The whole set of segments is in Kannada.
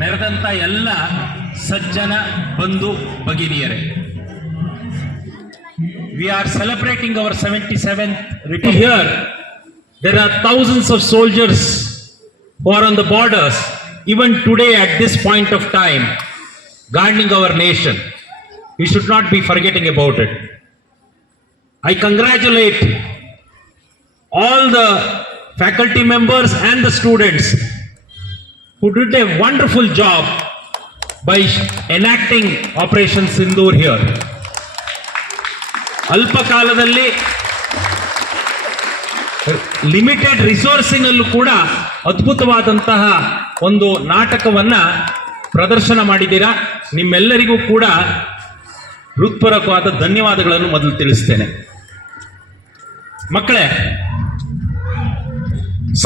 ನೆರೆದಂಥ ಎಲ್ಲ ಸಜ್ಜನ ಬಂಧು ಭಗಿನಿಯರೇ, we are celebrating our 77th return. Here there are thousands of soldiers who are on the borders even today at this point of time guarding our nation. We should not be forgetting about it. I congratulate all the faculty members and the students who did a wonderful job by enacting Operation Sindoor here. ಅಲ್ಪ ಕಾಲದಲ್ಲಿ ಲಿಮಿಟೆಡ್ ರಿಸೋರ್ಸಿನಲ್ಲೂ ಕೂಡ ಅದ್ಭುತವಾದಂತಹ ಒಂದು ನಾಟಕವನ್ನ ಪ್ರದರ್ಶನ ಮಾಡಿದ್ದೀರಾ. ನಿಮ್ಮೆಲ್ಲರಿಗೂ ಕೂಡ ಹೃತ್ಪೂರ್ವಕವಾದ ಧನ್ಯವಾದಗಳನ್ನು ಮೊದಲು ತಿಳಿಸ್ತೇನೆ. ಮಕ್ಕಳೇ,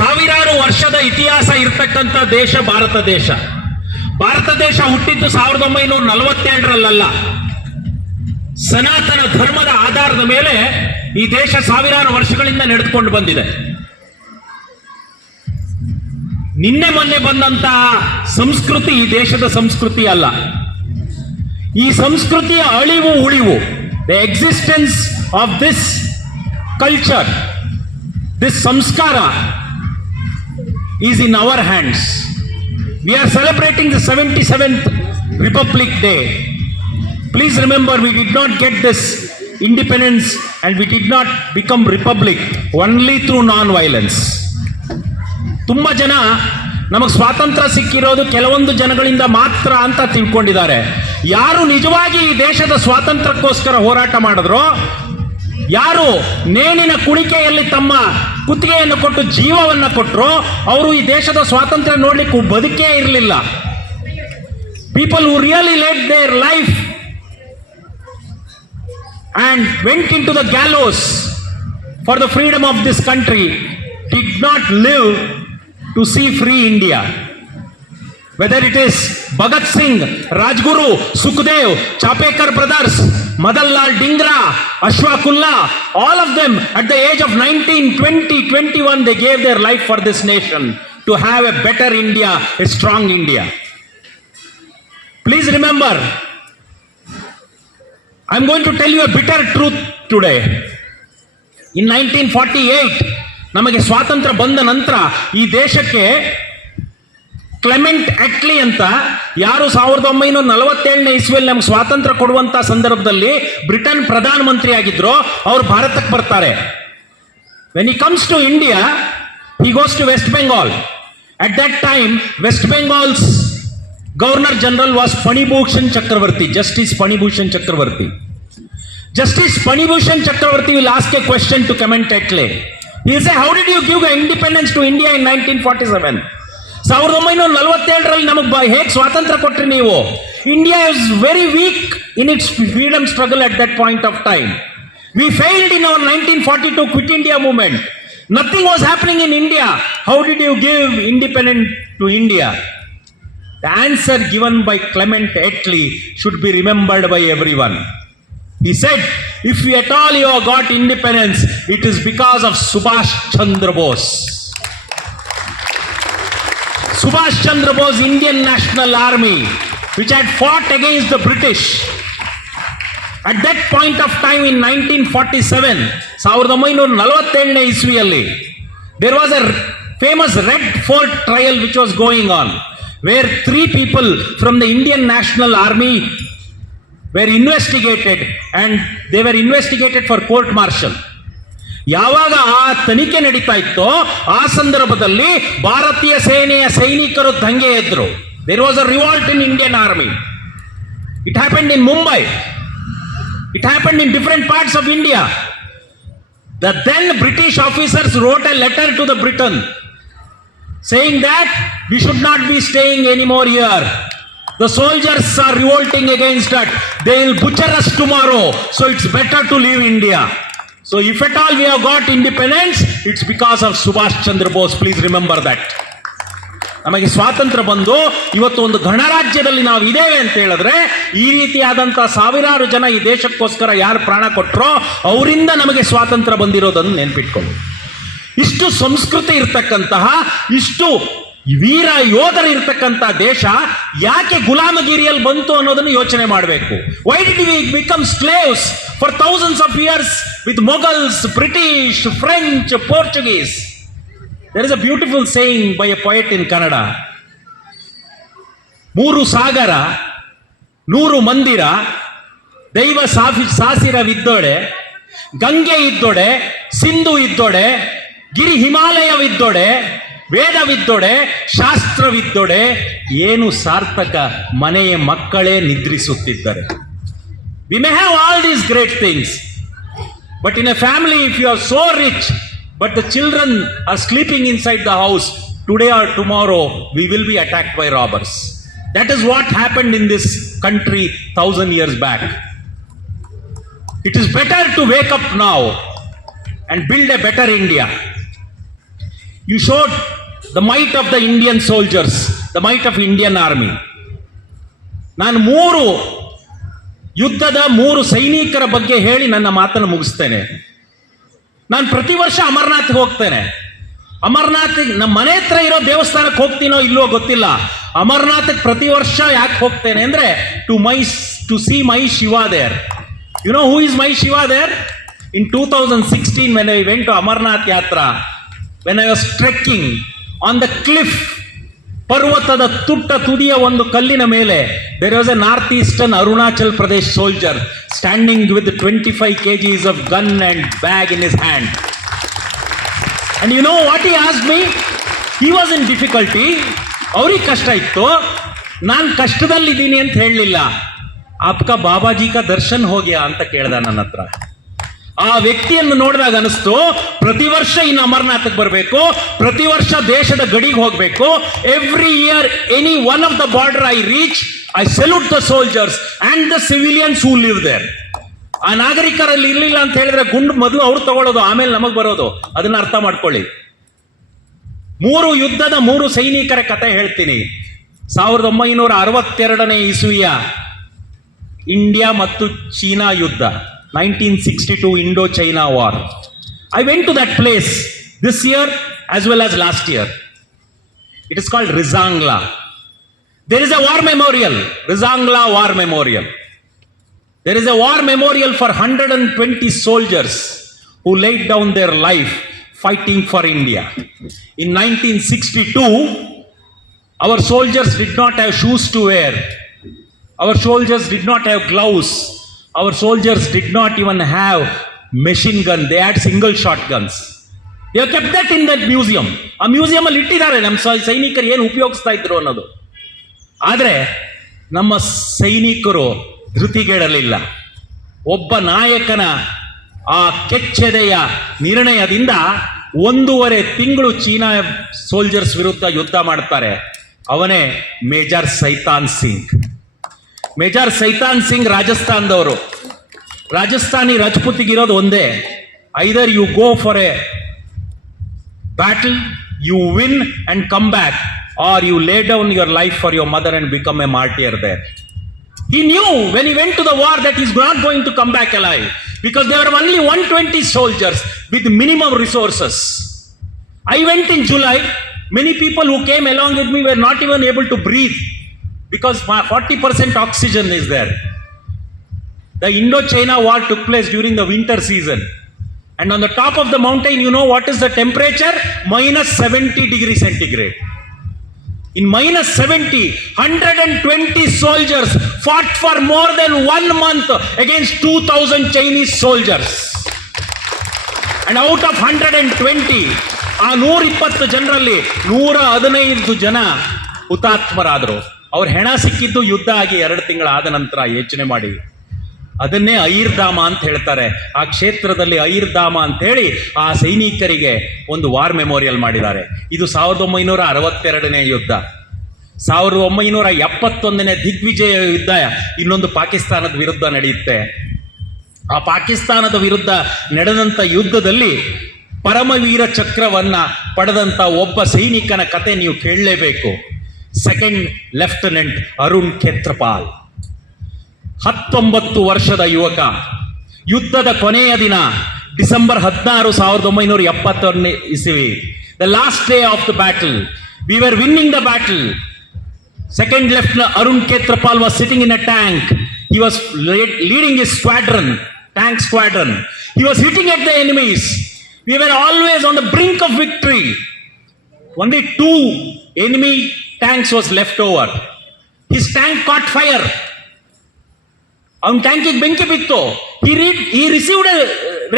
ಸಾವಿರಾರು ವರ್ಷದ ಇತಿಹಾಸ ಇರ್ತಕ್ಕಂಥ ದೇಶ ಭಾರತ ದೇಶ. ಭಾರತ ದೇಶ ಹುಟ್ಟಿದ್ದು 1947ರಲ್ಲ. ಸನಾತನ ಧರ್ಮದ ಆಧಾರದ ಮೇಲೆ ಈ ದೇಶ ಸಾವಿರಾರು ವರ್ಷಗಳಿಂದ ನಡೆದುಕೊಂಡು ಬಂದಿದೆ. ನಿನ್ನೆ ಮೊನ್ನೆ ಬಂದಂತಹ ಸಂಸ್ಕೃತಿ ಈ ದೇಶದ ಸಂಸ್ಕೃತಿ ಅಲ್ಲ. ಈ ಸಂಸ್ಕೃತಿಯ ಅಳಿವು ಉಳಿವು, the existence of this culture, this ಸಂಸ್ಕಾರ is in our hands. We are celebrating the 77th republic day. Please remember, we did not get this independence and we did not become republic only through non-violence. ತುಂಬ ಜನ ನಮಗೆ ಸ್ವಾತಂತ್ರ್ಯ ಸಿಕ್ಕಿರೋದು ಕೆಲವೊಂದು ಜನಗಳಿಂದ ಮಾತ್ರ ಅಂತ ತಿಳ್ಕೊಂಡಿದ್ದಾರೆ. ಯಾರು ನಿಜವಾಗಿ ಈ ದೇಶದ ಸ್ವಾತಂತ್ರ್ಯಕ್ಕೋಸ್ಕರ ಹೋರಾಟ ಮಾಡಿದ್ರೋ, ಯಾರು ನೇಣಿನ ಕುಣಿಕೆಯಲ್ಲಿ ತಮ್ಮ ಕುತ್ತಿಗೆಯನ್ನು ಕೊಟ್ಟು ಜೀವವನ್ನು ಕೊಟ್ಟರೋ, ಅವರು ಈ ದೇಶದ ಸ್ವಾತಂತ್ರ್ಯ ನೋಡ್ಲಿಕ್ಕೆ ಬದುಕೇ ಇರಲಿಲ್ಲ. People who really led their life and went into the gallows for the freedom of this country did not live to see free India. Whether it is Bhagat Singh, Rajguru, Sukhdev, Chapekar brothers, Madan Lal Dhingra, Ashfaq Ullah, all of them at the age of 19, 20, 21 they gave their life for this nation to have a better India, a strong India. Please remember, I'm going to tell you a bitter truth today. In 1948 ನಮಗೆ ಸ್ವಾತಂತ್ರ್ಯ ಬಂದ ನಂತರ ಈ ದೇಶಕ್ಕೆ ಕ್ಲೆಮೆಂಟ್ ಅಟ್ಲಿ ಅಂತ ಯಾರು 1947ನೇ ಇಸ್ವಿಯಲ್ಲಿ ನಮ್ಗೆ ಸ್ವಾತಂತ್ರ್ಯ ಕೊಡುವಂತ ಸಂದರ್ಭದಲ್ಲಿ ಬ್ರಿಟನ್ ಪ್ರಧಾನ ಮಂತ್ರಿ ಆಗಿದ್ರು, ಅವರು ಭಾರತಕ್ಕೆ ಬರ್ತಾರೆ. When he comes to India, he goes to West Bengal. At that time, West Bengal's Governor General was Panibhushan Chakravarti, Justice Panibhushan Chakravarti. Justice Panibhushan Chakravarti will ask a question to Clement Attlee. He will say, how did you give independence to India in 1947? 1947ರಲ್ಲಿ ನಮಗೆ ಹೇಗೆ ಸ್ವಾತಂತ್ರ್ಯ ಕೊಟ್ರಿ ನೀವು? India is very weak in its freedom struggle at that point of time. We failed in our 1942 Quit India movement. Nothing was happening in India. How did you give independence to India? The answer given by Clement Attlee should be remembered by everyone. He said, if at all you have got independence, it is because of Subhash Chandra Bose. Subhash Chandra Bose, Indian National Army, which had fought against the British. At that point of time in 1947, 1947ನೇ ಇಸ್ವಿಯಲ್ಲಿ, there was a famous Red Fort trial which was going on, where 3 people from the Indian National Army were investigated and they were investigated for court martial. ಯಾವಾಗ ಆ ತನಿಖೆ ನಡೀತಾ ಇತ್ತೋ ಆ ಸಂದರ್ಭದಲ್ಲಿ ಭಾರತೀಯ ಸೇನೆಯ ಸೈನಿಕರು ದಂಗೆ ಎದ್ರು. There was a revolt in Indian Army. It happened in Mumbai. It happened in different parts of India. The then British officers wrote a letter to the Britain saying that we should not be staying anymore here. The soldiers are revolting against that. They will butcher us tomorrow. So it's better to leave India. So if at all we have got independence, it's because of Subhash Chandra Bose. Please remember that. ನಮಗೆ ಸ್ವಾತಂತ್ರ್ಯ ಬಂದು ಇವತ್ತು ಒಂದು ಗಣರಾಜ್ಯದಲ್ಲಿ ನಾವು ಇದ್ದೇವೆ ಅಂತ ಹೇಳಿದ್ರೆ, ಈ ರೀತಿಯಾದಂತಹ ಸಾವಿರಾರು ಜನ ಈ ದೇಶಕ್ಕೋಸ್ಕರ ಯಾರು ಪ್ರಾಣ ಕೊಟ್ಟರೋ ಅವರಿಂದ ನಮಗೆ ಸ್ವಾತಂತ್ರ್ಯ ಬಂದಿರೋದನ್ನು ನೆನ್ಪಿಟ್ಕೊಳ್ಳಿ. ಇಷ್ಟು ಸಂಸ್ಕೃತಿ ಇರ್ತಕ್ಕಂತಹ, ಇಷ್ಟು ವೀರ ಯೋಧರು ಇರ್ತಕ್ಕಂಥ ದೇಶ ಯಾಕೆ ಗುಲಾಮಗಿರಿಯಲ್ಲಿ ಬಂತು ಅನ್ನೋದನ್ನು ಯೋಚನೆ ಮಾಡಬೇಕು. Why did we become slaves for thousands of years with Mughals, British, French, Portuguese? There is a beautiful saying by a poet in Kannada. 3 ಸಾಗರ, 100 ಮಂದಿರ, ದೈವ ಸಾಸಿರವಿದ್ದೊಡೆ, ಗಂಗೆ ಇದ್ದೊಡೆ, ಸಿಂಧು ಇದ್ದೊಡೆ, ಗಿರಿ ಹಿಮಾಲಯವಿದ್ದೊಡೆ, ವೇದವಿದ್ದೊಡೆ, ಶಾಸ್ತ್ರವಿದ್ದೊಡೆ, ಏನು ಸಾರ್ಥಕ? ಮನೆಯ ಮಕ್ಕಳೇ ನಿದ್ರಿಸುತ್ತಿದ್ದರೆ. We may have all these great things, but in a family if you are so rich but the children are sleeping inside the house, today or tomorrow we will be attacked by robbers. That is what happened in this country 1000 years back. It is better to wake up now and build a better India. You showed the might of the Indian soldiers, the might of Indian army. ನಾನು 3 ಯುದ್ಧದ 3 ಸೈನಿಕರ ಬಗ್ಗೆ ಹೇಳಿ ನನ್ನ ಮಾತನ್ನು ಮುಗಿಸ್ತೇನೆ. ನಾನು ಪ್ರತಿ ವರ್ಷ ಅಮರನಾಥ್ಗೆ ಹೋಗ್ತೇನೆ. ಅಮರನಾಥ್ ನಮ್ಮ ಮನೆ ಹತ್ರ ಇರೋ ದೇವಸ್ಥಾನಕ್ಕೆ ಹೋಗ್ತೀನೋ ಇಲ್ಲೋ ಗೊತ್ತಿಲ್ಲ. ಅಮರನಾಥಕ್ಕೆ ಪ್ರತಿ ವರ್ಷ ಯಾಕೆ ಹೋಗ್ತೇನೆ ಅಂದ್ರೆ to see my Shiva there. You know who is my Shiva there? In 2016 when I went to Amarnath Yatra, when I was trekking on the cliff, ಪರ್ವತದ ತುದಿಯ ಒಂದು ಕಲ್ಲಿನ ಮೇಲೆ there was a northeastern Arunachal Pradesh soldier standing with 25 kgs of gun and bag in his hand. And you know what he asked me? He was in difficulty. ಅವ್ರಿಗೆ ಕಷ್ಟ ಇತ್ತು, ನಾನು ಕಷ್ಟದಲ್ಲಿದ್ದೀನಿ ಅಂತ ಹೇಳಲಿಲ್ಲ. ಆಪ್ಕಾ ಬಾಬಾಜಿ ಕಾ ದರ್ಶನ್ ಹೋಗ್ಯಾ ಅಂತ ಕೇಳ್ದ ನನ್ನ ಹತ್ರ. ಆ ವ್ಯಕ್ತಿಯನ್ನು ನೋಡಿದಾಗ ಅನಿಸ್ತು, ಪ್ರತಿ ವರ್ಷ ಇನ್ನು ಅಮರನಾಥಕ್ಕೆ ಬರಬೇಕು, ಪ್ರತಿ ವರ್ಷ ದೇಶದ ಗಡಿಗೆ ಹೋಗಬೇಕು. Every year any one of the border I reach, I salute the soldiers and the civilians who live there. ಆ ನಾಗರಿಕರಲ್ಲಿ ಇರಲಿಲ್ಲ ಅಂತ ಹೇಳಿದ್ರೆ ಗುಂಡು ಮೊದಲು ಅವ್ರು ತಗೊಳ್ಳೋದು, ಆಮೇಲೆ ನಮಗೆ ಬರೋದು. ಅದನ್ನ ಅರ್ಥ ಮಾಡ್ಕೊಳ್ಳಿ. 3 ಯುದ್ಧದ 3 ಸೈನಿಕರ ಕತೆ ಹೇಳ್ತೀನಿ. 1962ನೇ ಇಸುವಿಯ ಇಂಡಿಯಾ ಮತ್ತು ಚೀನಾ ಯುದ್ಧ, 1962 Indo-China war. I went to that place this year as well as last year. It is called Rizangla. There is a war memorial, Rizangla War Memorial. There is a war memorial for 120 soldiers who laid down their life fighting for India. In 1962, our soldiers did not have shoes to wear. Our soldiers did not have gloves. Our soldiers did not even have machine gun. They had single shot guns. They have kept that in that museum. ಆ ಮ್ಯೂಸಿಯಂ ಅಲ್ಲಿ ಇಟ್ಟಿದ್ದಾರೆ ನಮ್ಮ ಸೈನಿಕರು ಏನು ಉಪಯೋಗಿಸ್ತಾ ಇದ್ರು ಅನ್ನೋದು. ಆದರೆ ನಮ್ಮ ಸೈನಿಕರು ಧೃತಿಗೆಡಲಿಲ್ಲ. ಒಬ್ಬ ನಾಯಕನ ಆ ಕೆಚ್ಚೆದೆಯ ನಿರ್ಣಯದಿಂದ 1.5 ತಿಂಗಳು ಚೀನಾ ಸೋಲ್ಜರ್ಸ್ ವಿರುದ್ಧ ಯುದ್ಧ ಮಾಡ್ತಾರೆ. ಅವನೇ ಮೇಜರ್ ಸೈತಾನ್ ಸಿಂಗ್. ಮೇಜರ್ ಸೈತಾನ್ ಸಿಂಗ್ ರಾಜಸ್ಥಾನದವರು. ರಾಜಸ್ಥಾನಿ ರಜಪೂತಿಗಿರೋದು ಒಂದೇ, either you go for a battle, you win and come back, or you lay down your life for your mother and become a martyr there. He knew when he went to the war that he's not going to come back alive, because there were only 120 soldiers with minimum resources. I went in July. Many people who came along with me were not even able to breathe because 40% oxygen is there. The Indo-China war took place during the winter season. And on the top of the mountain, you know what is the temperature? -70 degrees centigrade. In -70, 120 soldiers fought for more than 1 month against 2,000 Chinese soldiers. And out of 120, ಆ 120 ಜನರಲ್ಲಿ 115 ಜನ ಹುತಾತ್ಮರಾದರು. ಅವ್ರ ಹೆಣ ಸಿಕ್ಕಿದ್ದು ಯುದ್ಧ ಆಗಿ 2 ತಿಂಗಳಾದ ನಂತರ. ಯೋಚನೆ ಮಾಡಿ. ಅದನ್ನೇ ಐರ್ಧಾಮ ಅಂತ ಹೇಳ್ತಾರೆ. ಆ ಕ್ಷೇತ್ರದಲ್ಲಿ ಐರ್ಧಾಮ ಅಂತ ಹೇಳಿ ಆ ಸೈನಿಕರಿಗೆ ಒಂದು ವಾರ್ ಮೆಮೋರಿಯಲ್ ಮಾಡಿದ್ದಾರೆ. ಇದು 1962ನೇ ಯುದ್ಧ. 1971ನೇ ದಿಗ್ವಿಜಯ ಯುದ್ಧ ಇನ್ನೊಂದು ಪಾಕಿಸ್ತಾನದ ವಿರುದ್ಧ ನಡೆಯುತ್ತೆ. ಆ ಪಾಕಿಸ್ತಾನದ ವಿರುದ್ಧ ನಡೆದಂಥ ಯುದ್ಧದಲ್ಲಿ ಪರಮವೀರ ಚಕ್ರವನ್ನ ಪಡೆದಂಥ ಒಬ್ಬ ಸೈನಿಕನ ಕತೆ ನೀವು ಕೇಳಲೇಬೇಕು. 2nd lieutenant Arun Khetarpal. 19 ವರ್ಷದ ಯುವಕ. ಯುದ್ಧದ ಕೊನೆಯ ದಿನ ಡಿಸೆಂಬರ್ 16, 1971 ಇಸವಿ, the last day of the battle, We were winning the battle. Second Lieutenant Arun Ketrapal was sitting in a tank. He was leading his squadron, tank squadron. He was hitting at the enemies. We were always on the brink of victory. Only 2 enemy tanks was left over. His tank caught fire. ಅವನ ಟ್ಯಾಂಕಿಗೆ ಬೆಂಕಿ ಬಿತ್ತು. He received a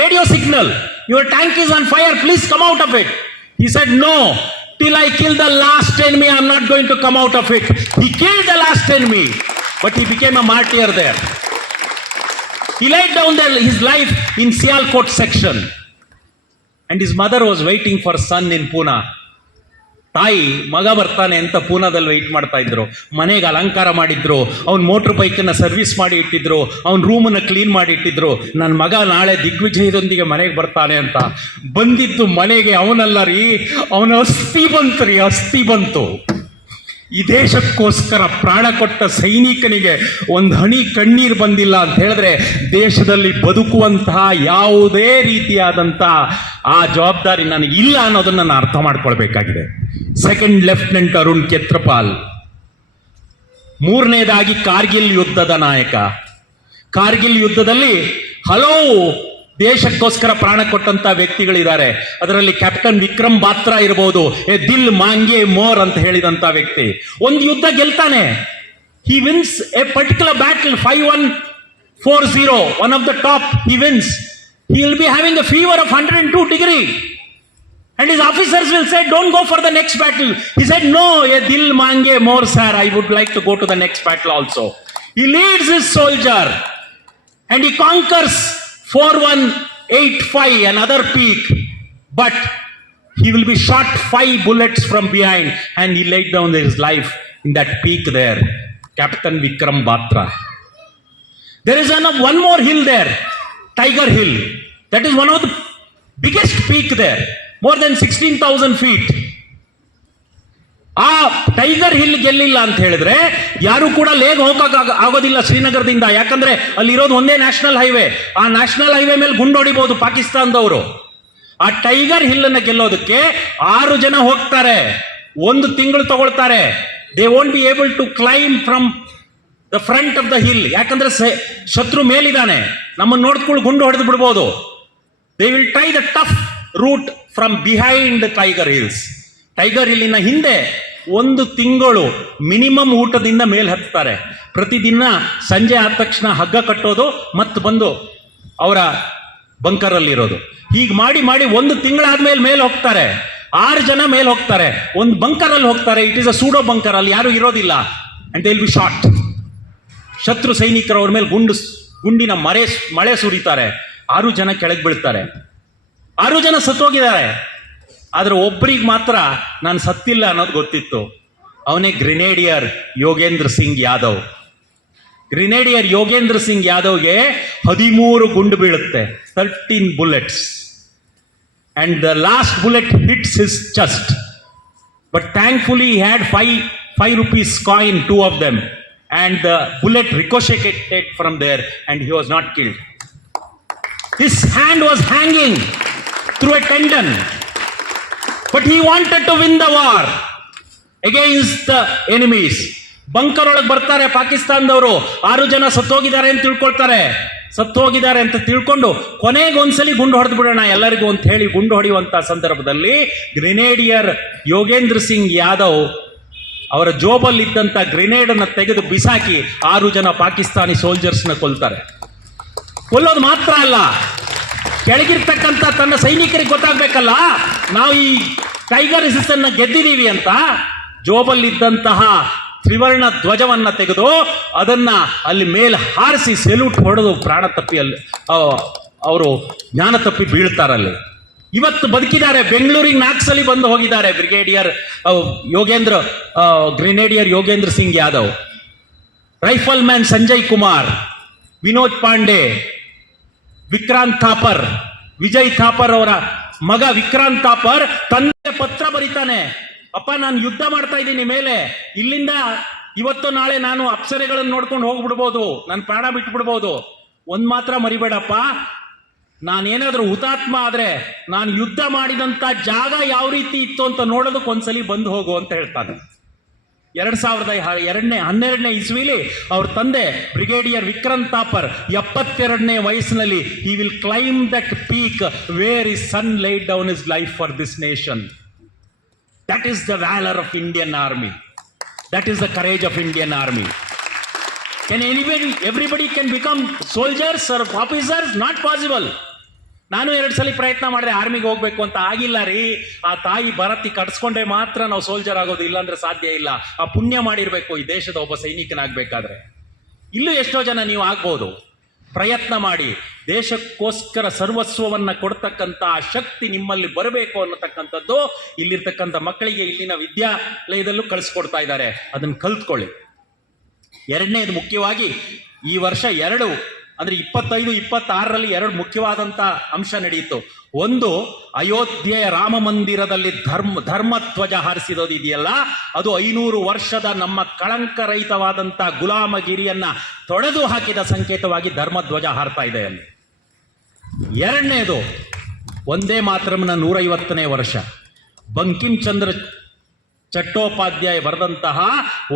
radio signal. Your tank is on fire. Please come out of it. He said, no. Till I kill the last enemy, I'm not going to come out of it. He killed the last enemy, but he became a martyr there. He laid down his life in Sialkot section, and his mother was waiting for son in Pune. ತಾಯಿ ಮಗ ಬರ್ತಾನೆ ಅಂತ ಪೂನಾದಲ್ಲಿ ವೆಯ್ಟ್ ಮಾಡ್ತಾ ಇದ್ರು. ಮನೆಗೆ ಅಲಂಕಾರ ಮಾಡಿದ್ರು, ಅವ್ನ ಮೋಟರ್ ಬೈಕನ್ನ ಸರ್ವಿಸ್ ಮಾಡಿ ಇಟ್ಟಿದ್ರು, ಅವ್ನ ರೂಮನ್ನ ಕ್ಲೀನ್ ಮಾಡಿ ಇಟ್ಟಿದ್ರು. ನನ್ನ ಮಗ ನಾಳೆ ದಿಗ್ವಿಜಯದೊಂದಿಗೆ ಮನೆಗೆ ಬರ್ತಾನೆ ಅಂತ. ಬಂದಿದ್ದು ಮನೆಗೆ ಅವನಲ್ಲ ರೀ, ಅವನ ಅಸ್ಥಿ ಬಂತು ರೀ, ಅಸ್ಥಿ ಬಂತು. ಈ ದೇಶಕ್ಕೋಸ್ಕರ ಪ್ರಾಣ ಕೊಟ್ಟ ಸೈನಿಕನಿಗೆ ಒಂದು ಹನಿ ಕಣ್ಣೀರು ಬಂದಿಲ್ಲ ಅಂತ ಹೇಳಿದ್ರೆ ದೇಶದಲ್ಲಿ ಬದುಕುವಂತಹ ಯಾವುದೇ ರೀತಿಯಾದಂಥ ಆ ಜವಾಬ್ದಾರಿ ನನಗಿಲ್ಲ ಅನ್ನೋದನ್ನು ನಾನು ಅರ್ಥ ಮಾಡ್ಕೊಳ್ಬೇಕಾಗಿದೆ. Second lieutenant Arun Khetarpal. ಮೂರನೇದಾಗಿ ಕಾರ್ಗಿಲ್ ಯುದ್ಧದ ನಾಯಕ. ಕಾರ್ಗಿಲ್ ಯುದ್ಧದಲ್ಲಿ ಹಲವು ದೇಶಕ್ಕೋಸ್ಕರ ಪ್ರಾಣ ಕೊಟ್ಟಂತ ವ್ಯಕ್ತಿಗಳಿದ್ದಾರೆ. ಅದರಲ್ಲಿ ಕ್ಯಾಪ್ಟನ್ ವಿಕ್ರಮ್ ಬಾತ್ರಾ ಇರಬಹುದು, ಎ ದಿಲ್ ಮಾಂಗೆ ಮೋರ್ ಅಂತ ಹೇಳಿದಂತ ವ್ಯಕ್ತಿ. ಒಂದು ಯುದ್ಧ ಗೆಲ್ತಾನೆ. He wins a particular battle 5140, one of the top. He wins. He will be having a fever of 102 degree. And his officers will say, don't go for the next battle. He said, no, ye dil mange more, sir. I would like to go to the next battle also. He leads his soldier and he conquers 4185, another peak. But he will be shot 5 bullets from behind and he laid down his life in that peak there. Captain Vikram Batra. There is one more hill there, Tiger Hill. That is one of the biggest peak there. More than 16,000 feet. ಆ ಟೈಗರ್ ಹಿಲ್ ಗೆಲ್ಲಿಲ್ಲ ಅಂತ ಹೇಳಿದ್ರೆ ಯಾರು ಕೂಡ ಲೇಗ್ ಹೋಗಕ್ಕೆ ಆಗೋದಿಲ್ಲ ಶ್ರೀನಗರದಿಂದ. ಯಾಕಂದ್ರೆ ಅಲ್ಲಿರೋದು ಒಂದೇ ನ್ಯಾಷನಲ್ ಹೈವೇ. ಆ ನ್ಯಾಷನಲ್ ಹೈವೇ ಮೇಲೆ ಗುಂಡೊಡಿಬಹುದು ಪಾಕಿಸ್ತಾನದವರು. ಆ ಟೈಗರ್ ಹಿಲ್ ಅನ್ನ ಗೆಲ್ಲೋದಕ್ಕೆ 6 ಜನ ಹೋಗ್ತಾರೆ. 1 ತಿಂಗಳು ತಗೊಳ್ತಾರೆ. They won't be able to climb from the front of the hill. ಯಾಕಂದ್ರೆ ಶತ್ರು ಮೇಲಿದ್ದಾನೆ, ನಮ್ಮನ್ನು ನೋಡ್ಕೊಂಡು ಗುಂಡು ಹೊಡೆದು ಬಿಡ್ಬೋದು. They will try the tough route from behind Tiger Hills. Tiger ಹಿಲ್ಲಿನ ಹಿಂದೆ 1 ತಿಂಗಳು ಮಿನಿಮಮ್ ಊಟದಿಂದ ಮೇಲೆ ಹತ್ತಾರೆ. ಪ್ರತಿದಿನ ಸಂಜೆ ಆದ ತಕ್ಷಣ ಹಗ್ಗ ಕಟ್ಟೋದು ಮತ್ತು ಬಂದು ಅವರ ಬಂಕರಲ್ಲಿರೋದು. ಹೀಗೆ ಮಾಡಿ ಮಾಡಿ 1 ತಿಂಗಳಾದ್ಮೇಲೆ ಮೇಲೆ ಹೋಗ್ತಾರೆ. 6 ಜನ ಮೇಲೆ ಹೋಗ್ತಾರೆ. ಒಂದು ಬಂಕರಲ್ಲಿ ಹೋಗ್ತಾರೆ. It is a pseudo bunker, ಅಲ್ಲಿ ಯಾರು ಇರೋದಿಲ್ಲ. And they will be shot. ಶತ್ರು ಸೈನಿಕರು ಅವ್ರ ಮೇಲೆ ಗುಂಡಿನ ಮಳೆ ಸುರಿತಾರೆ. 6 ಜನ ಕೆಳಗೆ ಬೀಳ್ತಾರೆ. 6 ಜನ ಸತ್ತೋಗಿದ್ದಾರೆ. ಆದ್ರೆ ಒಬ್ಬರಿಗೆ ಮಾತ್ರ ನಾನು ಸತ್ತಿಲ್ಲ ಅನ್ನೋದು ಗೊತ್ತಿತ್ತು. ಅವನೇ ಗ್ರೆನೇಡಿಯರ್ ಯೋಗೇಂದ್ರ ಸಿಂಗ್ ಯಾದವ್. ಗ್ರೆನೇಡಿಯರ್ ಯೋಗೇಂದ್ರ ಸಿಂಗ್ ಯಾದವ್ಗೆ 13 ಗುಂಡು ಬೀಳುತ್ತೆ, 13 bullets. And the last bullet hits his chest. But thankfully he had 5 rupees coin, 2 of them. And the bullet ricocheted from there and he was not killed. His hand was hanging through a tendon. But he wanted to win the war against the enemies. Bunker ಒಳಗೆ ಬರ್ತಾರೆ ಪಾಕಿಸ್ತಾನದವರು. 6 ಜನ ಸತ್ತೋಗಿದ್ದಾರೆ ಅಂತ ತಿಳ್ಕೊಳ್ತಾರೆ. ಸತ್ತೋಗಿದ್ದಾರೆ ಅಂತ ತಿಳ್ಕೊಂಡು ಕೊನೆಗೆ ಒಂದ್ಸಲಿ ಗುಂಡು ಹೊಡೆದು ಬಿಡೋಣ ಎಲ್ಲರಿಗೂ ಅಂತ ಹೇಳಿ ಗುಂಡು ಹೊಡೆಯುವಂತ ಸಂದರ್ಭದಲ್ಲಿ ಗ್ರೆನೇಡಿಯರ್ ಯೋಗೇಂದ್ರ ಸಿಂಗ್ ಯಾದವ್ ಅವರ ಜೋಬಲ್ಲಿದ್ದಂಥ ಗ್ರೆನೇಡ್ ಅನ್ನು ತೆಗೆದು ಬಿಸಾಕಿ 6 ಜನ ಪಾಕಿಸ್ತಾನಿ ಸೋಲ್ಜರ್ಸ್ನ ಕೊಲ್ತಾರೆ. ಕೊಲ್ಲೋದು ಮಾತ್ರ ಅಲ್ಲ, ಕೆಳಗಿರ್ತಕ್ಕಂಥ ತನ್ನ ಸೈನಿಕರಿಗೆ ಗೊತ್ತಾಗಬೇಕಲ್ಲ ನಾವು ಈ ಟೈಗರ್ ಹಿಲ್ಸ್ ಅನ್ನ ಗೆದ್ದಿದ್ದೀವಿ ಅಂತ. ಜೋಬಲ್ಲಿದ್ದಂತಹ ತ್ರಿವರ್ಣ ಧ್ವಜವನ್ನ ತೆಗೆದು ಅದನ್ನ ಅಲ್ಲಿ ಮೇಲೆ ಹಾರಿಸಿ ಸೆಲ್ಯೂಟ್ ಹೊಡೆದು ಪ್ರಾಣ ತಪ್ಪಿ ಅಲ್ಲಿ ಅವರು ಜ್ಞಾನ ತಪ್ಪಿ ಬೀಳ್ತಾರಲ್ಲಿ. ಇವತ್ತು ಬದುಕಿದ್ದಾರೆ. ಬೆಂಗಳೂರಿಗೆ 4 ಸಲ ಬಂದು ಹೋಗಿದ್ದಾರೆ grenadier Yogendra Singh Yadav. Rifleman Sanjay Kumar, Vinod Pande, Vikrant Thapar, Vijay Thapar ಅವರ ಮಗ ವಿಕ್ರಾಂತ್ ಥಾಪರ್ ತಂದೆ ಪತ್ರ ಬರೀತಾನೆ, ಅಪ್ಪ ನಾನು ಯುದ್ಧ ಮಾಡ್ತಾ ಇದ್ದೀನಿ ಮೇಲೆ, ಇಲ್ಲಿಂದ ಇವತ್ತು ನಾಳೆ ನಾನು ಅಪ್ಸರೆಗಳನ್ನು ನೋಡ್ಕೊಂಡು ಹೋಗ್ಬಿಡ್ಬೋದು, ನನ್ನ ಪ್ರಾಣ ಬಿಟ್ಟು ಬಿಡ್ಬೋದು. ಒಂದ್ ಮಾತ್ರ ಮರಿಬೇಡಪ್ಪ, ನಾನೇನಾದ್ರೂ ಹುತಾತ್ಮ ಆದ್ರೆ ನಾನು ಯುದ್ಧ ಮಾಡಿದಂತ ಜಾಗ ಯಾವ ರೀತಿ ಇತ್ತು ಅಂತ ನೋಡೋದಕ್ಕೆ ಒಂದ್ಸಲಿ ಬಂದು ಹೋಗು ಅಂತ ಹೇಳ್ತಾನೆ. 2012 ಇಸ್ವಿಲಿ ಅವ್ರ ತಂದೆ ಬ್ರಿಗೇಡಿಯರ್ ವಿಕ್ರಮ್ ಥಾಪರ್ 72ನೇ ವಯಸ್ಸಿನಲ್ಲಿ he will climb that peak where his son laid down his life for this nation. That is the valour of Indian army. That is the courage of Indian army. Can everybody can become soldiers or officers? Not possible. ನಾನು 2 ಸಲ ಪ್ರಯತ್ನ ಮಾಡಿದೆ ಆರ್ಮಿಗೆ ಹೋಗ್ಬೇಕು ಅಂತ, ಆಗಿಲ್ಲ ರೀ. ಆ ತಾಯಿ ಭರತಿ ಕಟ್ಸ್ಕೊಂಡ್ರೆ ಮಾತ್ರ ನಾವು ಸೋಲ್ಜರ್ ಆಗೋದು, ಇಲ್ಲಾಂದ್ರೆ ಸಾಧ್ಯ ಇಲ್ಲ. ಆ ಪುಣ್ಯ ಮಾಡಿರ್ಬೇಕು ಈ ದೇಶದ ಒಬ್ಬ ಸೈನಿಕನಾಗಬೇಕಾದ್ರೆ. ಇಲ್ಲೂ ಎಷ್ಟೋ ಜನ ನೀವು ಆಗ್ಬೋದು, ಪ್ರಯತ್ನ ಮಾಡಿ ದೇಶಕ್ಕೋಸ್ಕರ ಸರ್ವಸ್ವವನ್ನ ಕೊಡ್ತಕ್ಕಂಥ ಶಕ್ತಿ ನಿಮ್ಮಲ್ಲಿ ಬರಬೇಕು ಅನ್ನತಕ್ಕಂಥದ್ದು ಇಲ್ಲಿರ್ತಕ್ಕಂಥ ಮಕ್ಕಳಿಗೆ ಇಲ್ಲಿನ ವಿದ್ಯಾಲಯದಲ್ಲೂ ಕಳಿಸ್ಕೊಡ್ತಾ ಇದ್ದಾರೆ. ಅದನ್ನು ಕಲ್ತ್ಕೊಳ್ಳಿ. ಎರಡನೇದು ಮುಖ್ಯವಾಗಿ ಈ ವರ್ಷ 25-26ರಲ್ಲಿ 2 ಮುಖ್ಯವಾದಂಥ ಅಂಶ ನಡೆಯಿತು. ಒಂದು, ಅಯೋಧ್ಯೆಯ ರಾಮ ಮಂದಿರದಲ್ಲಿ ಧರ್ಮಧ್ವಜ ಹಾರಿಸಿದೋದು ಇದೆಯಲ್ಲ, ಅದು 500 ವರ್ಷದ ನಮ್ಮ ಕಳಂಕರಹಿತವಾದಂಥ ಗುಲಾಮಗಿರಿಯನ್ನ ತೊಡೆದು ಹಾಕಿದ ಸಂಕೇತವಾಗಿ ಧರ್ಮಧ್ವಜ ಹಾರ್ತಾ ಇದೆ ಅಲ್ಲಿ. ಎರಡನೇದು, ವಂದೇ ಮಾತರಂನ 150ನೇ ವರ್ಷ. ಬಂಕಿಂ ಚಂದ್ರ ಚಟ್ಟೋಪಾಧ್ಯಾಯ ಬರೆದಂತಹ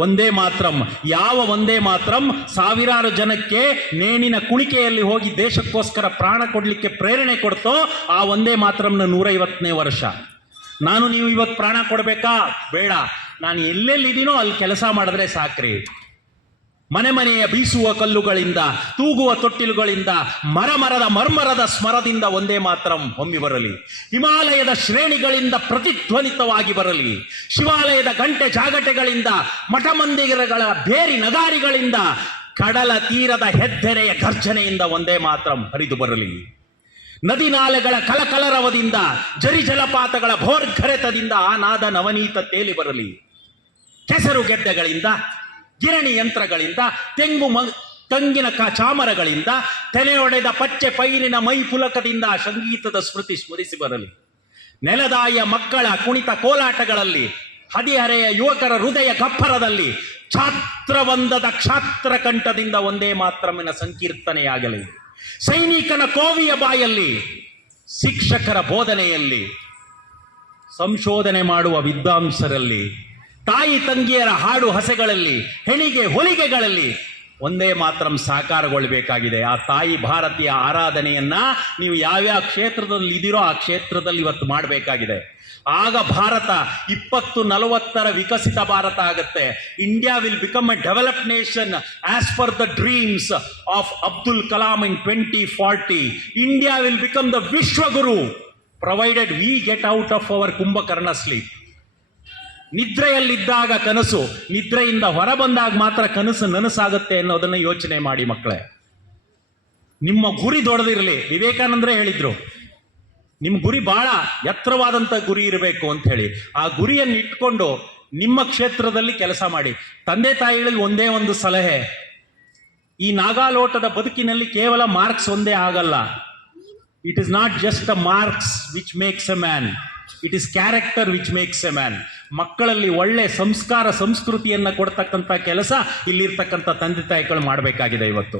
ವಂದೇ ಮಾತರಂ, ಯಾವ ವಂದೇ ಮಾತರಂ ಸಾವಿರಾರು ಜನಕ್ಕೆ ನೇಣಿನ ಕುಣಿಕೆಯಲ್ಲಿ ಹೋಗಿ ದೇಶಕ್ಕೋಸ್ಕರ ಪ್ರಾಣ ಕೊಡಲಿಕ್ಕೆ ಪ್ರೇರಣೆ ಕೊಡ್ತೋ, ಆ ವಂದೇ ಮಾತರಂನ 150ನೇ ವರ್ಷ. ನಾನು ನೀವು ಇವತ್ತು ಪ್ರಾಣ ಕೊಡಬೇಕಾ? ಬೇಡ. ನಾನು ಎಲ್ಲೆಲ್ಲಿದ್ದೀನೋ ಅಲ್ಲಿ ಕೆಲಸ ಮಾಡಿದ್ರೆ ಸಾಕ್ರಿ. ಮನೆ ಮನೆಯ ಬೀಸುವ ಕಲ್ಲುಗಳಿಂದ, ತೂಗುವ ತೊಟ್ಟಿಲುಗಳಿಂದ, ಮರದ ಮರ್ಮರದ ಸ್ಮರದಿಂದ ಒಂದೇ ಮಾತರಂ ಹೊಮ್ಮಿ ಬರಲಿ. ಹಿಮಾಲಯದ ಶ್ರೇಣಿಗಳಿಂದ ಪ್ರತಿಧ್ವನಿತವಾಗಿ ಬರಲಿ. ಶಿವಾಲಯದ ಗಂಟೆ ಜಾಗಟೆಗಳಿಂದ, ಮಠ ಮಂದಿರಗಳ ಬೇರಿ ನಗಾರಿಗಳಿಂದ, ಕಡಲ ತೀರದ ಹೆದ್ದೆರೆಯ ಗರ್ಜನೆಯಿಂದ ಒಂದೇ ಮಾತರಂ ಹರಿದು ಬರಲಿ. ನದಿ ನಾಲೆಗಳ ಕಲಕಲರವದಿಂದ, ಜರಿ ಜಲಪಾತಗಳ ಭೋರ್ಘರೆತದಿಂದ ಆ ನಾದ ನವನೀತ ತೇಲಿ ಬರಲಿ. ಕೆಸರು ಗೆಡ್ಡೆಗಳಿಂದ, ಗಿರಣಿ ಯಂತ್ರಗಳಿಂದ, ತೆಂಗಿನ ಚಾಮರಗಳಿಂದ, ತೆನೆಯೊಡೆದ ಪಚ್ಚೆ ಪೈರಿನ ಮೈ ಪುಲಕದಿಂದ ಸಂಗೀತದ ಸ್ಮರಿಸಿ ಬರಲಿ. ನೆಲದಾಯ ಮಕ್ಕಳ ಕುಣಿತ ಕೋಲಾಟಗಳಲ್ಲಿ, ಹದಿಹರೆಯ ಯುವಕರ ಹೃದಯ ಗಬ್ಬರದಲ್ಲಿ, ಛಾತ್ರವಂದದ ಕ್ಷಾತ್ರ ಕಂಠದಿಂದ ಒಂದೇ ಮಾತರಮಿನ ಸಂಕೀರ್ತನೆಯಾಗಲಿ. ಸೈನಿಕನ ಕೋವಿಯ ಬಾಯಲ್ಲಿ, ಶಿಕ್ಷಕರ ಬೋಧನೆಯಲ್ಲಿ, ಸಂಶೋಧನೆ ಮಾಡುವ ವಿದ್ವಾಂಸರಲ್ಲಿ, ತಾಯಿ ತಂಗಿಯರ ಹಾಡು ಹಸೆಗಳಲ್ಲಿ, ಹೆಣಿಗೆ ಹೊಲಿಗೆಗಳಲ್ಲಿ ಒಂದೇ ಮಾತರಂ ಸಾಕಾರಗೊಳ್ಳಬೇಕಾಗಿದೆ. ಆ ತಾಯಿ ಭಾರತೀಯ ಆರಾಧನೆಯನ್ನ ನೀವು ಯಾವ್ಯಾವ ಕ್ಷೇತ್ರದಲ್ಲಿ ಇದೀರೋ ಆ ಕ್ಷೇತ್ರದಲ್ಲಿ ಇವತ್ತು ಮಾಡಬೇಕಾಗಿದೆ. ಆಗ ಭಾರತ 2040ರ ವಿಕಸಿತ ಭಾರತ ಆಗುತ್ತೆ. India will become a developed nation as per the dreams of Abdul Kalam in 2040. India will become the vishwaguru provided we get out of our Kumbhakarna sleep. ನಿದ್ರೆಯಲ್ಲಿದ್ದಾಗ ಕನಸು, ನಿದ್ರೆಯಿಂದ ಹೊರ ಬಂದಾಗ ಮಾತ್ರ ಕನಸು ನನಸಾಗುತ್ತೆ ಅನ್ನೋದನ್ನ ಯೋಚನೆ ಮಾಡಿ ಮಕ್ಕಳೇ. ನಿಮ್ಮ ಗುರಿ ದೊಡ್ಡದಿರಲಿ. ವಿವೇಕಾನಂದರೇ ಹೇಳಿದ್ರು, ನಿಮ್ಮ ಗುರಿ ಬಹಳ ಎತ್ತರವಾದಂಥ ಗುರಿ ಇರಬೇಕು ಅಂತ ಹೇಳಿ. ಆ ಗುರಿಯನ್ನು ಇಟ್ಕೊಂಡು ನಿಮ್ಮ ಕ್ಷೇತ್ರದಲ್ಲಿ ಕೆಲಸ ಮಾಡಿ. ತಂದೆ ತಾಯಿಗಳಿಗೆ ಒಂದೇ ಒಂದು ಸಲಹೆ, ಈ ನಾಗಾಲೋಟದ ಬದುಕಿನಲ್ಲಿ ಕೇವಲ ಮಾರ್ಕ್ಸ್ ಒಂದೇ ಆಗಲ್ಲ. It is not just the marks which makes A man, it is character which makes A man. ಮಕ್ಕಳಲ್ಲಿ ಒಳ್ಳೆ ಸಂಸ್ಕಾರ ಸಂಸ್ಕೃತಿಯನ್ನು ಕೊಡ್ತಕ್ಕಂಥ ಕೆಲಸ ಇಲ್ಲಿರ್ತಕ್ಕಂಥ ತಂದೆ ತಾಯಿಗಳು ಮಾಡಬೇಕಾಗಿದೆ. ಇವತ್ತು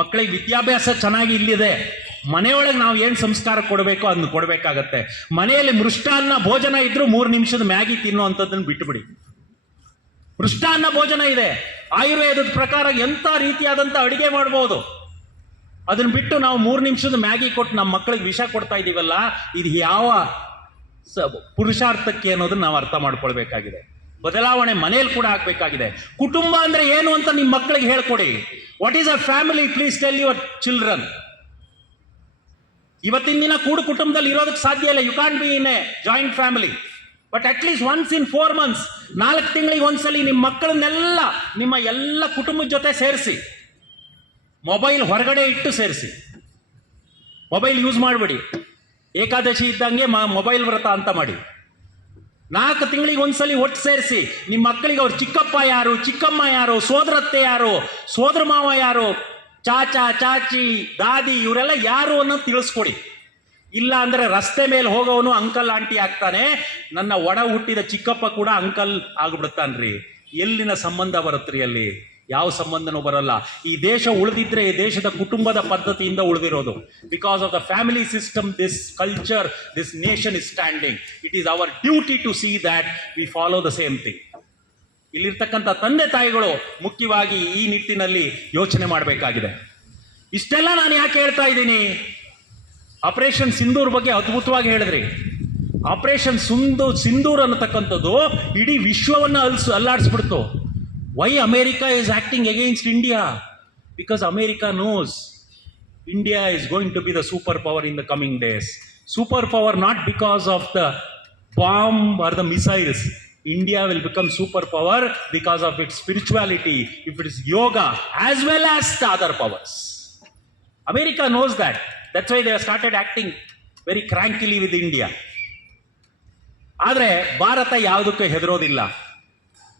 ಮಕ್ಕಳಿಗೆ ವಿದ್ಯಾಭ್ಯಾಸ ಚೆನ್ನಾಗಿ ಇಲ್ಲಿದೆ, ಮನೆಯೊಳಗೆ ನಾವು ಏನು ಸಂಸ್ಕಾರ ಕೊಡಬೇಕೋ ಅದನ್ನು ಕೊಡಬೇಕಾಗತ್ತೆ. ಮನೆಯಲ್ಲಿ ಮೃಷ್ಟಾನ್ನ ಭೋಜನ ಇದ್ರೂ 3 ನಿಮಿಷದ ಮ್ಯಾಗಿ ತಿನ್ನೋ ಅಂಥದ್ದನ್ನು ಬಿಟ್ಟುಬಿಡಿ. ಮೃಷ್ಟಾನ್ನ ಭೋಜನ ಇದೆ, ಆಯುರ್ವೇದದ ಪ್ರಕಾರ ಎಂಥ ರೀತಿಯಾದಂಥ ಅಡಿಗೆ ಮಾಡ್ಬೋದು. ಅದನ್ನು ಬಿಟ್ಟು ನಾವು 3 ನಿಮಿಷದ ಮ್ಯಾಗಿ ಕೊಟ್ಟು ನಮ್ಮ ಮಕ್ಕಳಿಗೆ ವಿಷ ಕೊಡ್ತಾ ಇದ್ದೀವಲ್ಲ, ಇದು ಯಾವ ಪುರುಷಾರ್ಥಕ್ಕೆ ಅನ್ನೋದನ್ನ ನಾವು ಅರ್ಥ ಮಾಡ್ಕೊಳ್ಬೇಕಾಗಿದೆ. ಬದಲಾವಣೆ ಮನೆಯಲ್ಲಿ ಕೂಡ ಆಗ್ಬೇಕಾಗಿದೆ. ಕುಟುಂಬ ಅಂದ್ರೆ ಏನು ಅಂತ ನಿಮ್ಮ ಮಕ್ಕಳಿಗೆ ಹೇಳ್ಕೊಡಿ. What is a family? Please tell your children. ಇವತ್ತಿನ ದಿನ ಕೂಡು ಕುಟುಂಬದಲ್ಲಿ ಇರೋದಕ್ಕೆ ಸಾಧ್ಯ ಇಲ್ಲ. You can't be in a joint family, but at least once in 4 months, 4 ತಿಂಗಳಿಗೆ ಒಂದ್ಸಲಿ ನಿಮ್ಮ ಮಕ್ಕಳನ್ನೆಲ್ಲ ನಿಮ್ಮ ಎಲ್ಲ ಕುಟುಂಬದ ಜೊತೆ ಸೇರಿಸಿ. ಮೊಬೈಲ್ ಹೊರಗಡೆ ಇಟ್ಟು ಸೇರಿಸಿ. ಮೊಬೈಲ್ ಯೂಸ್ ಮಾಡಬೇಡಿ. ಏಕಾದಶಿ ಇದ್ದಂಗೆ ಮೊಬೈಲ್ ವ್ರತ ಅಂತ ಮಾಡಿ. 4 ತಿಂಗಳಿಗೆ ಒಂದ್ಸಲಿ ಒಟ್ಟು ಸೇರಿಸಿ. ನಿಮ್ಮ ಮಕ್ಕಳಿಗೆ ಅವ್ರ ಚಿಕ್ಕಪ್ಪ ಯಾರು, ಚಿಕ್ಕಮ್ಮ ಯಾರು, ಸೋದರತ್ತೆ ಯಾರು, ಸೋದರ ಮಾವ ಯಾರು, ಚಾಚಾ ಚಾಚಿ ದಾದಿ ಇವರೆಲ್ಲ ಯಾರು ಅನ್ನೋದು ತಿಳಿಸ್ಕೊಡಿ. ಇಲ್ಲ ಅಂದ್ರೆ ರಸ್ತೆ ಮೇಲೆ ಹೋಗೋವನು ಅಂಕಲ್ ಆಂಟಿ ಆಗ್ತಾನೆ. ನನ್ನ ಒಡ ಹುಟ್ಟಿದ ಚಿಕ್ಕಪ್ಪ ಕೂಡ ಅಂಕಲ್ ಆಗ್ಬಿಡ್ತಾನ್ರಿ. ಎಲ್ಲಿನ ಸಂಬಂಧ ಬರುತ್ತ್ರಿ ಅಲ್ಲಿ? ಯಾವ ಸಂಬಂಧನೂ ಬರಲ್ಲ. ಈ ದೇಶ ಉಳಿದಿದ್ರೆ ಈ ದೇಶದ ಕುಟುಂಬದ ಪದ್ಧತಿಯಿಂದ ಉಳಿದಿರೋದು. Because of the family system this culture this nation is standing. It is our duty to see that we follow the same thing. ಇಲ್ಲಿರ್ತಕ್ಕಂಥ ತಂದೆ ತಾಯಿಗಳು ಮುಖ್ಯವಾಗಿ ಈ ನಿಟ್ಟಿನಲ್ಲಿ ಯೋಚನೆ ಮಾಡಬೇಕಾಗಿದೆ. ಇಷ್ಟೆಲ್ಲ ನಾನು ಯಾಕೆ ಹೇಳ್ತಾ ಇದ್ದೀನಿ? ಆಪರೇಷನ್ ಸಿಂಧೂರ್ ಬಗ್ಗೆ ಅದ್ಭುತವಾಗಿ ಹೇಳಿದ್ರಿ. ಆಪರೇಷನ್ ಸಿಂಧೂರ್ ಅನ್ನತಕ್ಕಂಥದ್ದು ಇಡೀ ವಿಶ್ವವನ್ನು ಅಲ್ಲಾಡಿಸ್ಬಿಡ್ತು. Why America is acting against India? Because America knows India is going to be the superpower in the coming days. Superpower not because of the bomb or the missiles. India will become superpower because of its spirituality, if it is yoga, as well as the other powers. America knows that. That's why they have started acting very crankily with India. ಆದರೆ ಭಾರತ ಯಾವುದಕ್ಕೆ ಹೆದರೋದಿಲ್ಲ.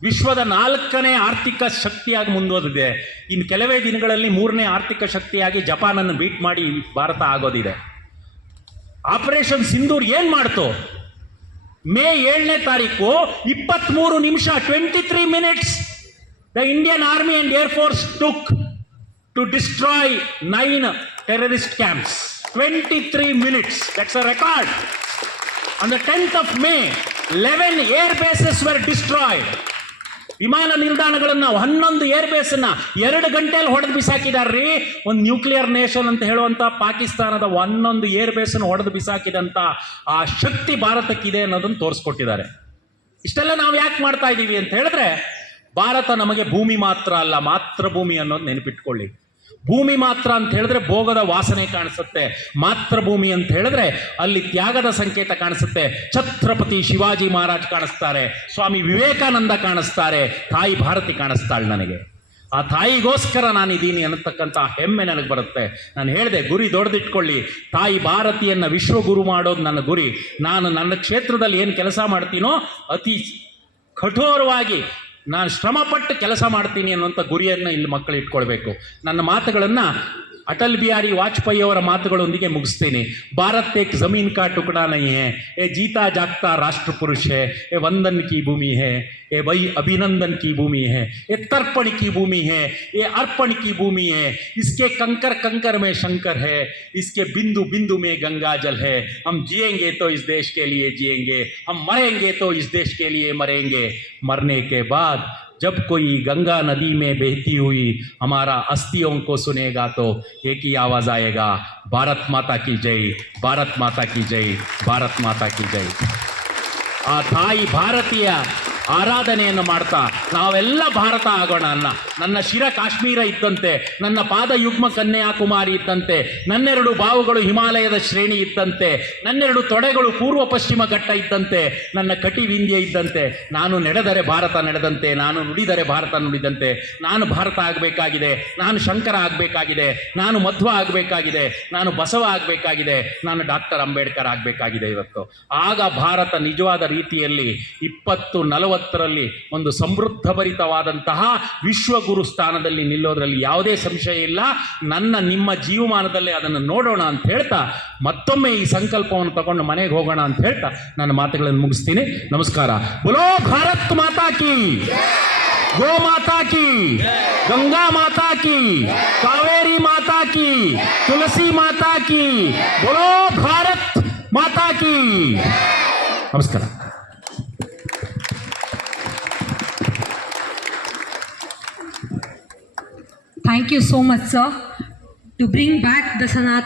ವಿಶ್ವದ 4ನೇ ಆರ್ಥಿಕ ಶಕ್ತಿಯಾಗಿ ಮುಂದುವರೆದಿದೆ. ಇನ್ನು ಕೆಲವೇ ದಿನಗಳಲ್ಲಿ 3ನೇ ಆರ್ಥಿಕ ಶಕ್ತಿಯಾಗಿ ಜಪಾನನ್ನು ಬೀಟ್ ಮಾಡಿ ಭಾರತ ಆಗೋದಿದೆ. ಆಪರೇಷನ್ ಸಿಂಧೂರ್ ಏನ್ ಮಾಡ್ತು? ಮೇ 7ನೇ ತಾರೀಕು 23 ನಿಮಿಷ 23 minutes the Indian Army and Air Force took to destroy 9 terrorist camps. 23 minutes. That's a record. On the 10th of May, 11 air bases were destroyed. ವಿಮಾನ ನಿಲ್ದಾಣಗಳನ್ನು 11 ಏರ್ ಬೇಸ್ ಅನ್ನ 2 ಗಂಟೆಯಲ್ಲಿ ಹೊಡೆದು ಬಿಸಾಕಿದಾರ್ರಿ. ಒಂದು ನ್ಯೂಕ್ಲಿಯರ್ ನೇಷನ್ ಅಂತ ಹೇಳುವಂತ ಪಾಕಿಸ್ತಾನದ 11 ಏರ್ ಬೇಸ್ ಅನ್ನು ಹೊಡೆದು ಬಿಸಾಕಿದಂತ ಆ ಶಕ್ತಿ ಭಾರತಕ್ಕಿದೆ ಅನ್ನೋದನ್ನು ತೋರಿಸ್ಕೊಟ್ಟಿದ್ದಾರೆ. ಇಷ್ಟೆಲ್ಲ ನಾವು ಯಾಕೆ ಮಾಡ್ತಾ ಇದ್ದೀವಿ ಅಂತ ಹೇಳಿದ್ರೆ, ಭಾರತ ನಮಗೆ ಭೂಮಿ ಮಾತ್ರ ಅಲ್ಲ, ಮಾತೃಭೂಮಿ ಅನ್ನೋದು ನೆನಪಿಟ್ಕೊಳ್ಳಿ. ಭೂಮಿ ಮಾತ್ರ ಅಂತ ಹೇಳಿದ್ರೆ ಭೋಗದ ವಾಸನೆ ಕಾಣಿಸುತ್ತೆ. ಮಾತೃಭೂಮಿ ಅಂತ ಹೇಳಿದ್ರೆ ಅಲ್ಲಿ ತ್ಯಾಗದ ಸಂಕೇತ ಕಾಣಿಸುತ್ತೆ. ಛತ್ರಪತಿ ಶಿವಾಜಿ ಮಹಾರಾಜ್ ಕಾಣಿಸ್ತಾರೆ, ಸ್ವಾಮಿ ವಿವೇಕಾನಂದ ಕಾಣಿಸ್ತಾರೆ, ತಾಯಿ ಭಾರತಿ ಕಾಣಿಸ್ತಾಳೆ ನನಗೆ. ಆ ತಾಯಿಗೋಸ್ಕರ ನಾನಿದ್ದೀನಿ ಅನ್ನತಕ್ಕಂಥ ಹೆಮ್ಮೆ ನನಗೆ ಬರುತ್ತೆ. ನಾನು ಹೇಳಿದೆ, ಗುರಿ ದೊಡ್ಡದಿಟ್ಕೊಳ್ಳಿ. ತಾಯಿ ಭಾರತಿಯನ್ನು ವಿಶ್ವಗುರು ಮಾಡೋದು ನನ್ನ ಗುರಿ. ನಾನು ನನ್ನ ಕ್ಷೇತ್ರದಲ್ಲಿ ಏನು ಕೆಲಸ ಮಾಡ್ತೀನೋ ಅತಿ ಕಠೋರವಾಗಿ ನಾನು ಶ್ರಮಪಟ್ಟು ಕೆಲಸ ಮಾಡ್ತೀನಿ ಅನ್ನುವಂಥ ಗುರಿಯನ್ನು ಇಲ್ಲಿ ಮಕ್ಕಳು ಇಟ್ಕೊಳ್ಬೇಕು. ನನ್ನ ಮಾತುಗಳನ್ನು ಅಟಲ್ ಬಿಹಾರಿ ವಾಜಪೇಯಿ ಅವರ ಮಾತುಗಳೊಂದಿಗೆ ಮುಗಿಸ್ತೀನಿ. ಭಾರತ್ ಏಕ್ ಜಮೀನ್ ಕಾ ಟುಕಡಾ ನಹೀ ಹೈ, ಏ ಜೀತಾ ಜಾಗ್ತಾ ರಾಷ್ಟ್ರ ಪುರುಷ ಹೈ, ಏ ವಂದನ್ ಕಿ ಭೂಮಿ ಹೈ, ಏ ವೈ ಅಭಿನಂದನ್ की भूमि है, ये तर्पण की भूमि है, ये अर्पण की भूमि है. इसके कंकर कंकर में शंकर है, इसके बिंदु बिंदु में गंगा जल है. हम जिएंगे तो इस देश के लिए जिएंगे, हम मरेंगे तो इस देश के लिए मरेंगे. मरने के बाद जब कोई गंगा नदी में बहती हुई हमारा अस्थियों को सुनेगा तो एक ही आवाज आएगा, भारत माता की जय, भारत माता की जय, भारत माता की जय. ಆ ತಾಯಿ ಭಾರತೀಯ ಆರಾಧನೆಯನ್ನು ಮಾಡ್ತಾ ನಾವೆಲ್ಲ ಭಾರತ ಆಗೋಣ ಅನ್ನ. ನನ್ನ ಶಿರ ಕಾಶ್ಮೀರ ಇದ್ದಂತೆ, ನನ್ನ ಪಾದ ಯುಗ್ಮ ಕನ್ಯಾಕುಮಾರಿ ಇದ್ದಂತೆ, ನನ್ನೆರಡು ಬಾವುಗಳು ಹಿಮಾಲಯದ ಶ್ರೇಣಿ ಇದ್ದಂತೆ, ನನ್ನೆರಡು ತೊಡೆಗಳು ಪೂರ್ವ ಪಶ್ಚಿಮ ಘಟ್ಟ ಇದ್ದಂತೆ, ನನ್ನ ಕಟಿ ವಿಂಧ್ಯ ಇದ್ದಂತೆ, ನಾನು ನಡೆದರೆ ಭಾರತ ನಡೆದಂತೆ, ನಾನು ನುಡಿದರೆ ಭಾರತ ನುಡಿದಂತೆ. ನಾನು ಭಾರತ ಆಗಬೇಕಾಗಿದೆ, ನಾನು ಶಂಕರ ಆಗಬೇಕಾಗಿದೆ, ನಾನು ಮಧ್ವ ಆಗಬೇಕಾಗಿದೆ, ನಾನು ಬಸವ ಆಗಬೇಕಾಗಿದೆ, ನಾನು ಡಾಕ್ಟರ್ ಅಂಬೇಡ್ಕರ್ ಆಗಬೇಕಾಗಿದೆ ಇವತ್ತು. ಆಗ ಭಾರತ ನಿಜವಾದ ರೀತಿಯಲ್ಲಿ 2040ರಲ್ಲಿ ಒಂದು ಸಮೃದ್ಧಭರಿತವಾದಂತಹ ವಿಶ್ವಗುರು ಸ್ಥಾನದಲ್ಲಿ ನಿಲ್ಲೋದ್ರಲ್ಲಿ ಯಾವುದೇ ಸಂಶಯ ಇಲ್ಲ. ನನ್ನ ನಿಮ್ಮ ಜೀವಮಾನದಲ್ಲೇ ಅದನ್ನು ನೋಡೋಣ ಅಂತ ಹೇಳ್ತಾ, ಮತ್ತೊಮ್ಮೆ ಈ ಸಂಕಲ್ಪವನ್ನು ತಗೊಂಡು ಮನೆಗೆ ಹೋಗೋಣ ಅಂತ ಹೇಳ್ತಾ ನನ್ನ ಮಾತುಗಳನ್ನು ಮುಗಿಸ್ತೀನಿ. ನಮಸ್ಕಾರ. ಬೋಲೋ ಭಾರತ್ ಮಾತಾ ಕಿ, ಗೋ ಮಾತಾ ಕಿ, ಗಂಗಾ ಮಾತಾ ಕಿ, ಕಾವೇರಿ ಮಾತಾ ಕಿ, ತುಳಸಿ ಮಾತಾ ಕಿ, ಬೋಲೋ ಭಾರತ್ ಮಾತಾ ಕಿ. ನಮಸ್ಕಾರ. Thank you so much, sir, to bring back the Sanatana